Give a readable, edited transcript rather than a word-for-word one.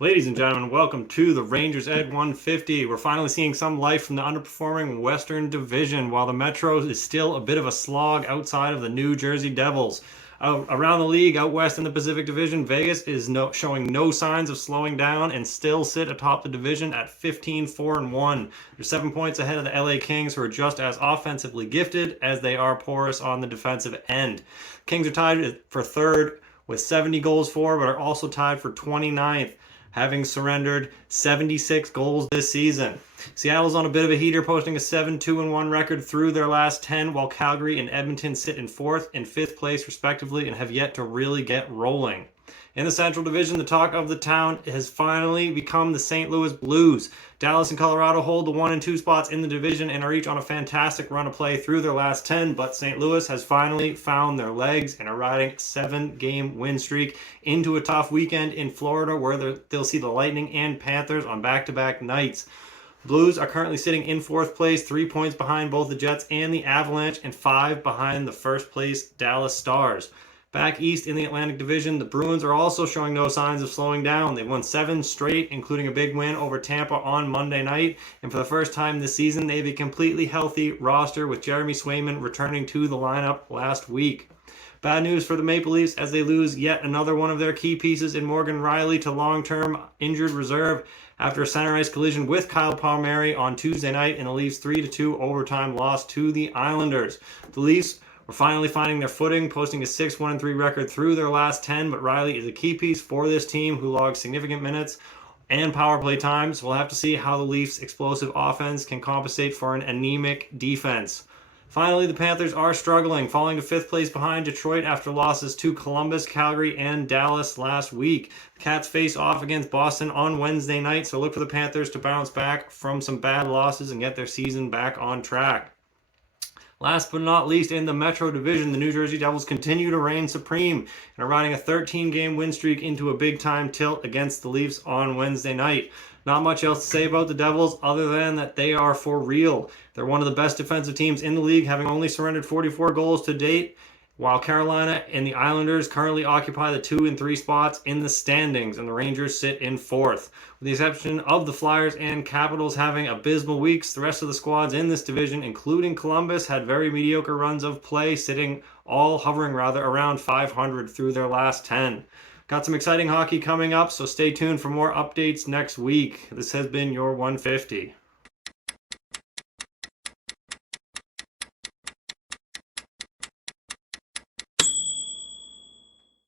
Ladies and gentlemen, welcome to the Rangers Ed 150. We're finally seeing some life from the underperforming Western Division, while the Metro is still a bit of a slog outside of the New Jersey Devils. Around the league, out west in the Pacific Division, Vegas is showing no signs of slowing down and still sit atop the division at 15-4-1. They're 7 points ahead of the LA Kings, who are just as offensively gifted as they are porous on the defensive end. Kings are tied for third with 70 goals for, but are also tied for 29th, having surrendered 76 goals this season. Seattle's on a bit of a heater, posting a 7-2-1 record through their last 10, while Calgary and Edmonton sit in 4th and 5th place respectively and have yet to really get rolling. In the Central Division, the talk of the town has finally become the St. Louis Blues. Dallas and Colorado hold the 1 and 2 spots in the division and are each on a fantastic run of play through their last 10, but St. Louis has finally found their legs and are riding a 7-game win streak into a tough weekend in Florida, where they'll see the Lightning and Panthers on back-to-back nights. Blues are currently sitting in 4th place, 3 points behind both the Jets and the Avalanche, and 5 behind the first place Dallas Stars. Back east in the Atlantic Division, the Bruins are also showing no signs of slowing down. They've won 7 straight, including a big win over Tampa on Monday night. And for the first time this season, they have a completely healthy roster, with Jeremy Swayman returning to the lineup last week. Bad news for the Maple Leafs, as they lose yet another one of their key pieces in Morgan Rielly to long-term injured reserve after a center ice collision with Kyle Palmieri on Tuesday night in the Leafs' 3-2 overtime loss to the Islanders. The Leafs were finally finding their footing, posting a 6-1-3 record through their last 10, but Rielly is a key piece for this team, who logs significant minutes and power play times. We'll have to see how the Leafs' explosive offense can compensate for an anemic defense. Finally, the Panthers are struggling, falling to 5th place behind Detroit after losses to Columbus, Calgary, and Dallas last week. The Cats face off against Boston on Wednesday night, so look for the Panthers to bounce back from some bad losses and get their season back on track. Last but not least, in the Metro Division, the New Jersey Devils continue to reign supreme and are riding a 13-game win streak into a big-time tilt against the Leafs on Wednesday night. Not much else to say about the Devils other than that they are for real. They're one of the best defensive teams in the league, having only surrendered 44 goals to date, while Carolina and the Islanders currently occupy the 2 and 3 spots in the standings, and the Rangers sit in 4th. With the exception of the Flyers and Capitals having abysmal weeks, the rest of the squads in this division, including Columbus, had very mediocre runs of play, hovering around 500 through their last 10. Got some exciting hockey coming up, so stay tuned for more updates next week. This has been your 150.